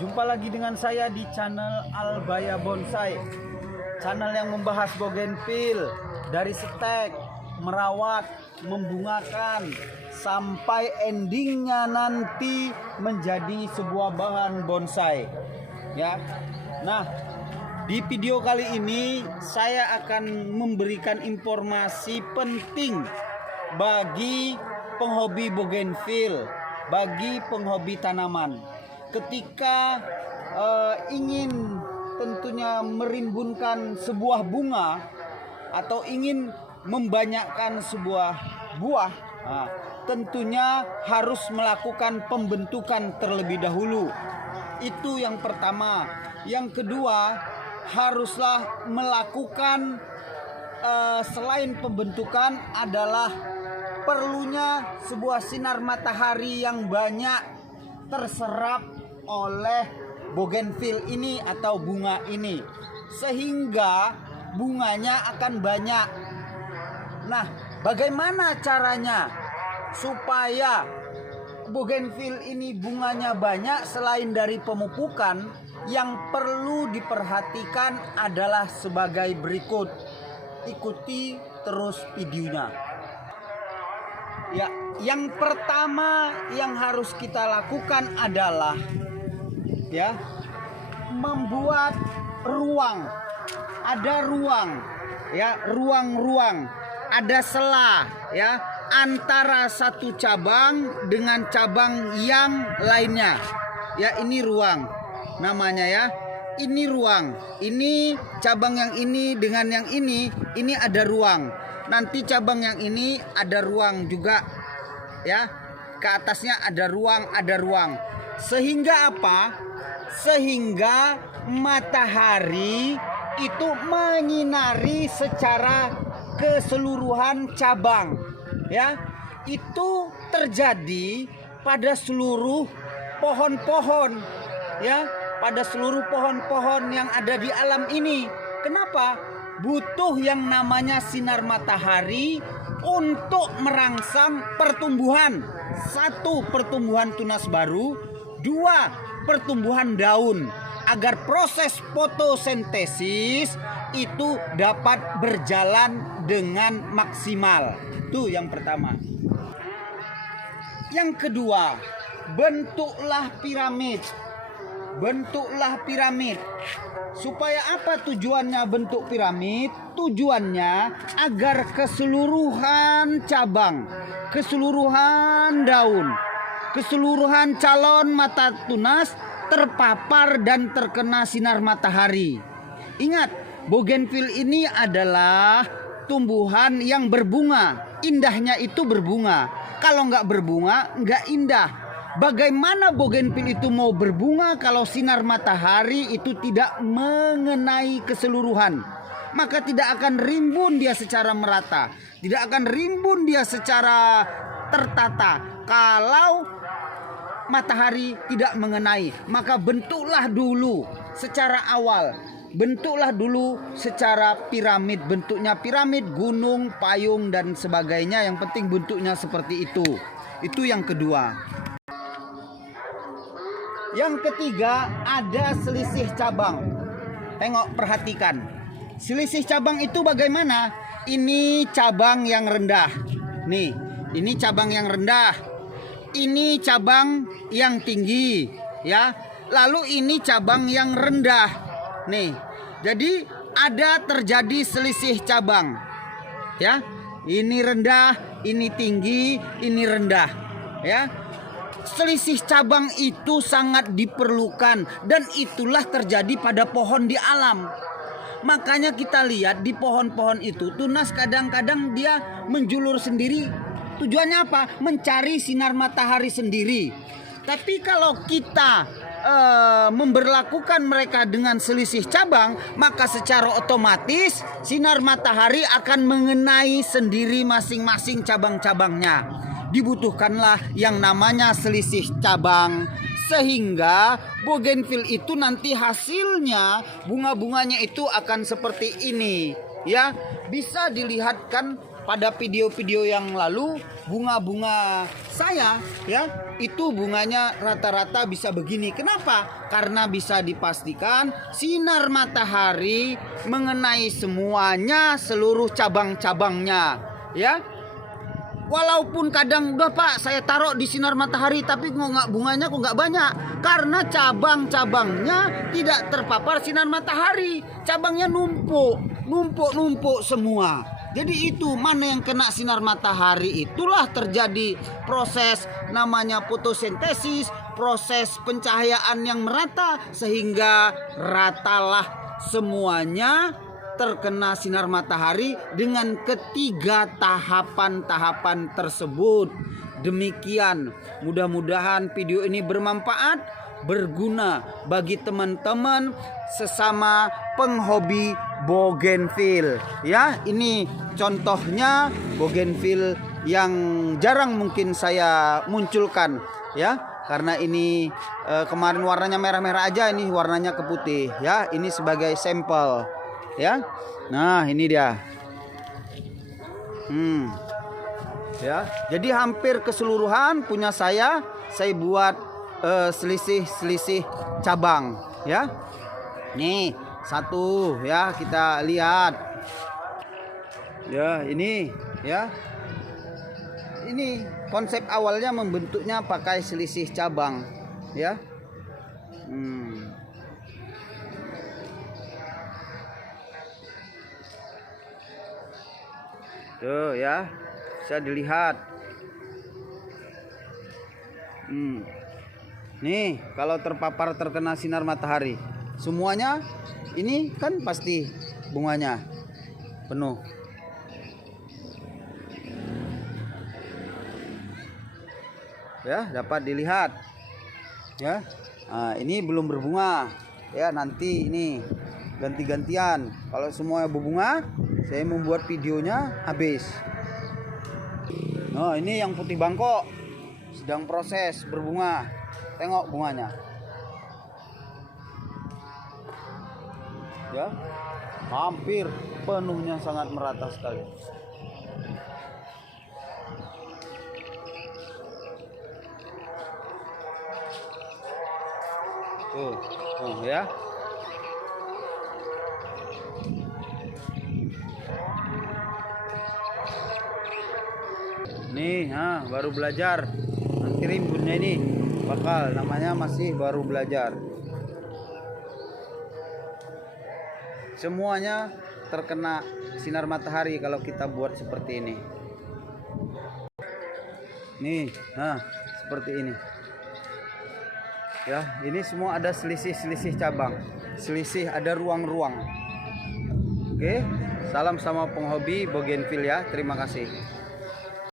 Jumpa lagi dengan saya di channel Albaya Bonsai, channel yang membahas bougainville dari stek, merawat, membungakan sampai endingnya nanti menjadi sebuah bahan bonsai. Ya, nah di video kali ini saya akan memberikan informasi penting bagi penghobi bougainville, bagi penghobi tanaman. Ketika ingin tentunya merimbunkan sebuah bunga atau ingin membanyakkan sebuah buah, tentunya harus melakukan pembentukan terlebih dahulu. Itu yang pertama. Yang kedua, haruslah melakukan selain pembentukan adalah perlunya sebuah sinar matahari yang banyak terserap oleh bougainville ini atau bunga ini, sehingga bunganya akan banyak. Nah, bagaimana caranya supaya bougainville ini bunganya banyak? Selain dari pemupukan, yang perlu diperhatikan adalah sebagai berikut. Ikuti terus videonya. Ya, yang pertama yang harus kita lakukan adalah membuat ruang. Ada ruang, ruang-ruang, ada sela antara satu cabang dengan cabang yang lainnya. Ya, ini ruang namanya Ini ruang. Ini cabang yang ini dengan yang ini ada ruang. Nanti cabang yang ini ada ruang juga, ke atasnya ada ruang. Sehingga apa? Sehingga matahari itu menyinari secara keseluruhan cabang, Itu terjadi pada seluruh pohon-pohon, pada seluruh pohon-pohon yang ada di alam ini. Kenapa? Butuh yang namanya sinar matahari untuk merangsang pertumbuhan. 1. Pertumbuhan tunas baru. 2. Pertumbuhan daun. Agar proses fotosintesis itu dapat berjalan dengan maksimal. Itu yang pertama. Yang kedua, bentuklah piramid. Supaya apa tujuannya bentuk piramid? Tujuannya agar keseluruhan cabang, keseluruhan daun, keseluruhan calon mata tunas terpapar dan terkena sinar matahari. Ingat, bougainville ini adalah tumbuhan yang berbunga. Indahnya itu berbunga. Kalau nggak berbunga, nggak indah. Bagaimana bougainville itu mau berbunga kalau sinar matahari itu tidak mengenai keseluruhan? Maka tidak akan rimbun dia secara merata, tidak akan rimbun dia secara tertata kalau matahari tidak mengenai. Maka bentuklah dulu secara awal, bentuklah dulu secara piramid. Bentuknya piramid, gunung, payung dan sebagainya. Yang penting bentuknya seperti itu. Itu yang kedua. Yang ketiga, ada selisih cabang. Tengok, perhatikan. Selisih cabang itu bagaimana? Ini cabang yang rendah. Nih, ini cabang yang rendah. Ini cabang yang tinggi, Lalu ini cabang yang rendah. Nih, jadi ada terjadi selisih cabang. Ini rendah, ini tinggi, ini rendah, Selisih cabang itu sangat diperlukan dan itulah terjadi pada pohon di alam. Makanya kita lihat di pohon-pohon itu tunas kadang-kadang dia menjulur sendiri. Tujuannya apa? Mencari sinar matahari sendiri. Tapi kalau kita memberlakukan mereka dengan selisih cabang, maka secara otomatis sinar matahari akan mengenai sendiri masing-masing cabang-cabangnya. Dibutuhkanlah yang namanya selisih cabang, sehingga bougainville itu nanti hasilnya bunga-bunganya itu akan seperti ini, bisa dilihatkan pada video-video yang lalu bunga-bunga saya ya itu bunganya rata-rata bisa begini. Kenapa? Karena bisa dipastikan sinar matahari mengenai semuanya, seluruh cabang-cabangnya ya. Walaupun kadang udah Pak saya taruh di sinar matahari tapi bunganya kok nggak banyak, karena cabang-cabangnya tidak terpapar sinar matahari, cabangnya numpuk semua. Jadi itu mana yang kena sinar matahari, itulah terjadi proses namanya fotosintesis, proses pencahayaan yang merata sehingga ratalah semuanya terkena sinar matahari dengan ketiga tahapan-tahapan tersebut. Demikian, mudah-mudahan video ini bermanfaat, berguna bagi teman-teman sesama penghobi bougainville ya. Ini contohnya bougainville yang jarang mungkin saya munculkan ya, karena ini kemarin warnanya merah-merah aja, ini warnanya ke putih ya. Ini sebagai sampel ya. Nah ini dia ya. Jadi hampir keseluruhan punya saya buat selisih cabang ya. Nih satu ya, kita lihat ya. Ini ya, ini konsep awalnya membentuknya pakai selisih cabang ya. Tuh ya, bisa dilihat. Nih kalau terkena sinar matahari semuanya ini kan pasti bunganya penuh ya, dapat dilihat ya. Nah, ini belum berbunga ya, nanti ini ganti-gantian. Kalau semuanya berbunga saya membuat videonya habis. Nah ini yang putih bangkok sedang proses berbunga. Tengok bunganya ya, hampir penuhnya, sangat merata sekali. Tuh ya. Nih, baru belajar. Nanti rimbunnya ini bakal namanya masih baru belajar. Semuanya terkena sinar matahari kalau kita buat seperti ini. Nih, seperti ini. Ya, ini semua ada selisih cabang. Selisih, ada ruang-ruang. Oke, salam sama penghobi bougainville ya. Terima kasih.